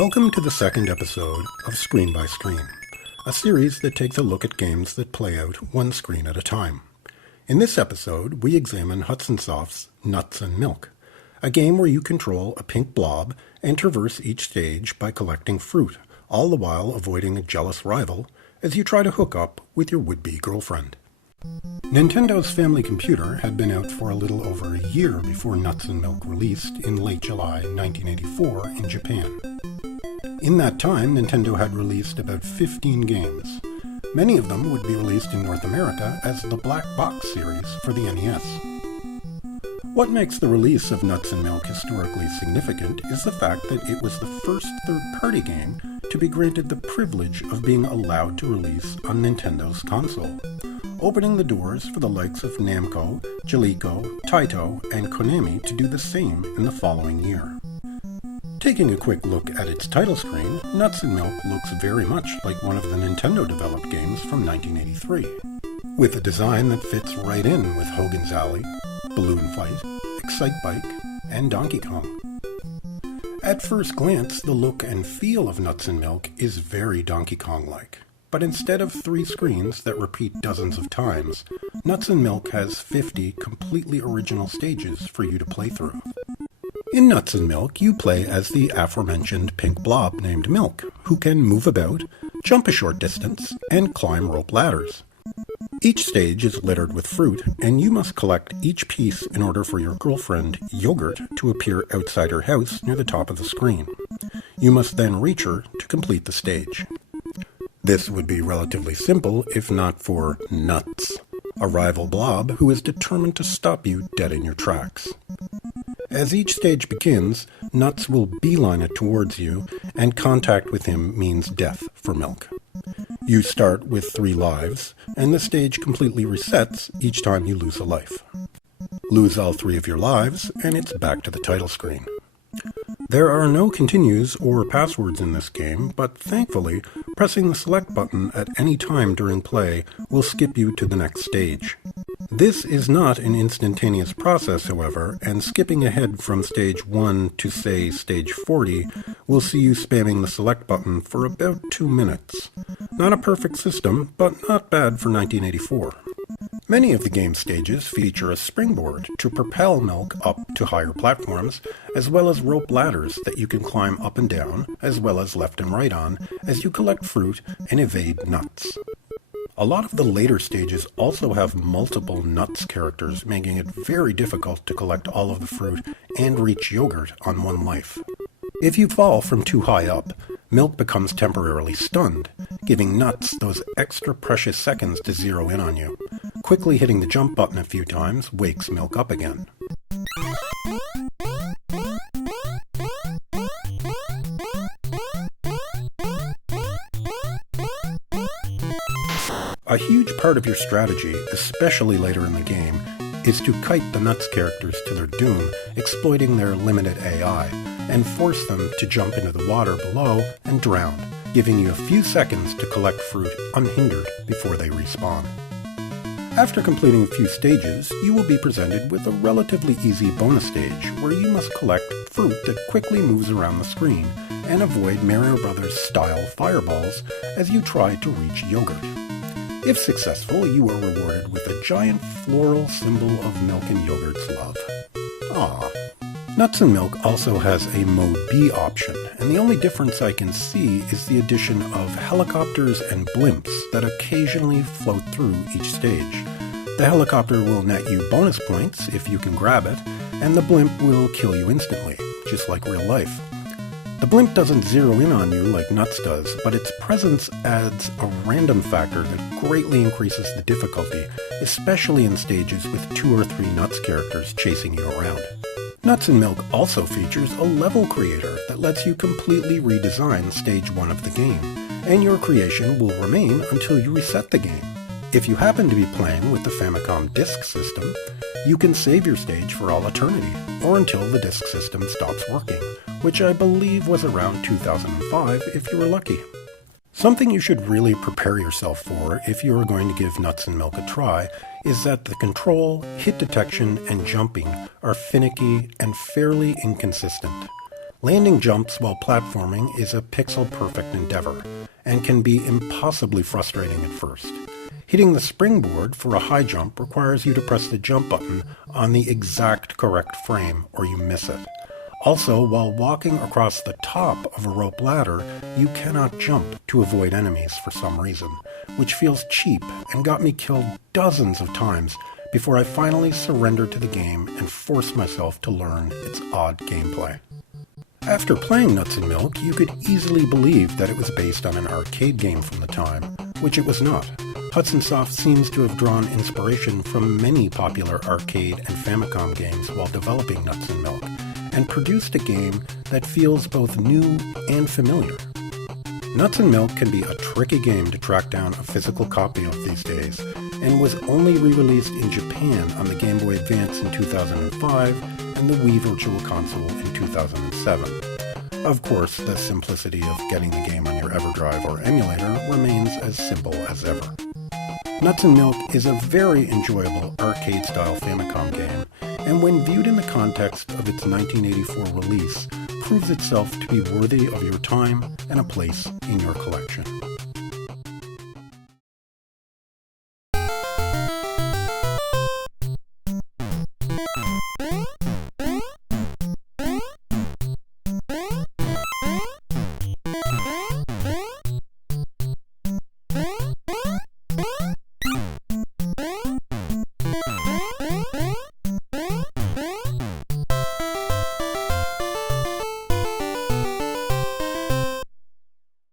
Welcome to the second episode of Screen by Screen, a series that takes a look at games that play out one screen at a time. In this episode, we examine Hudson Soft's Nuts and Milk, a game where you control a pink blob and traverse each stage by collecting fruit, all the while avoiding a jealous rival as you try to hook up with your would-be girlfriend. Nintendo's family computer had been out for a little over a year before Nuts and Milk released in late July 1984 in Japan. In that time, Nintendo had released about 15 games. Many of them would be released in North America as the Black Box series for the NES. What makes the release of Nuts and Milk historically significant is the fact that it was the first third-party game to be granted the privilege of being allowed to release on Nintendo's console, opening the doors for the likes of Namco, Jaleco, Taito, and Konami to do the same in the following year. Taking a quick look at its title screen, Nuts and Milk looks very much like one of the Nintendo-developed games from 1983, with a design that fits right in with Hogan's Alley, Balloon Fight, Excitebike, and Donkey Kong. At first glance, the look and feel of Nuts and Milk is very Donkey Kong-like, but instead of 3 screens that repeat dozens of times, Nuts and Milk has 50 completely original stages for you to play through. In Nuts and Milk, you play as the aforementioned pink blob named Milk, who can move about, jump a short distance, and climb rope ladders. Each stage is littered with fruit, and you must collect each piece in order for your girlfriend, Yogurt, to appear outside her house near the top of the screen. You must then reach her to complete the stage. This would be relatively simple if not for Nuts, a rival blob who is determined to stop you dead in your tracks. As each stage begins, Nuts will beeline it towards you, and contact with him means death for Milk. You start with 3 lives, and the stage completely resets each time you lose a life. Lose all 3 of your lives, and it's back to the title screen. There are no continues or passwords in this game, but thankfully, pressing the select button at any time during play will skip you to the next stage. This is not an instantaneous process, however, and skipping ahead from stage 1 to, say, stage 40 will see you spamming the select button for about 2 minutes. Not a perfect system, but not bad for 1984. Many of the game stages feature a springboard to propel Milk up to higher platforms, as well as rope ladders that you can climb up and down, as well as left and right on, as you collect fruit and evade Nuts. A lot of the later stages also have multiple Nuts characters, making it very difficult to collect all of the fruit and reach Yogurt on 1 life. If you fall from too high up, Milk becomes temporarily stunned, giving Nuts those extra precious seconds to zero in on you. Quickly hitting the jump button a few times wakes Milk up again. A huge part of your strategy, especially later in the game, is to kite the Nuts characters to their doom, exploiting their limited AI, and force them to jump into the water below and drown, giving you a few seconds to collect fruit unhindered before they respawn. After completing a few stages, you will be presented with a relatively easy bonus stage where you must collect fruit that quickly moves around the screen and avoid Mario Bros. Style fireballs as you try to reach Yogurt. If successful, you are rewarded with a giant floral symbol of Milk and Yogurt's love. Aww. Nuts and Milk also has a Mode B option, and the only difference I can see is the addition of helicopters and blimps that occasionally float through each stage. The helicopter will net you bonus points if you can grab it, and the blimp will kill you instantly, just like real life. The blimp doesn't zero in on you like Nuts does, but its presence adds a random factor that greatly increases the difficulty, especially in stages with 2 or 3 Nuts characters chasing you around. Nuts and Milk also features a level creator that lets you completely redesign stage 1 of the game, and your creation will remain until you reset the game. If you happen to be playing with the Famicom disk system, you can save your stage for all eternity, or until the disk system stops working, which I believe was around 2005 if you were lucky. Something you should really prepare yourself for if you are going to give Nuts and Milk a try is that the control, hit detection, and jumping are finicky and fairly inconsistent. Landing jumps while platforming is a pixel-perfect endeavor, and can be impossibly frustrating at first. Hitting the springboard for a high jump requires you to press the jump button on the exact correct frame, or you miss it. Also, while walking across the top of a rope ladder, you cannot jump to avoid enemies for some reason, which feels cheap and got me killed dozens of times before I finally surrendered to the game and forced myself to learn its odd gameplay. After playing Nuts and Milk, you could easily believe that it was based on an arcade game from the time, which it was not. Hudson Soft seems to have drawn inspiration from many popular arcade and Famicom games while developing Nuts and Milk, and produced a game that feels both new and familiar. Nuts and Milk can be a tricky game to track down a physical copy of these days, and was only re-released in Japan on the Game Boy Advance in 2005 and the Wii Virtual Console in 2007. Of course, the simplicity of getting the game on your EverDrive or emulator remains as simple as ever. Nuts and Milk is a very enjoyable arcade-style Famicom game, and when viewed in the context of its 1984 release, proves itself to be worthy of your time and a place in your collection.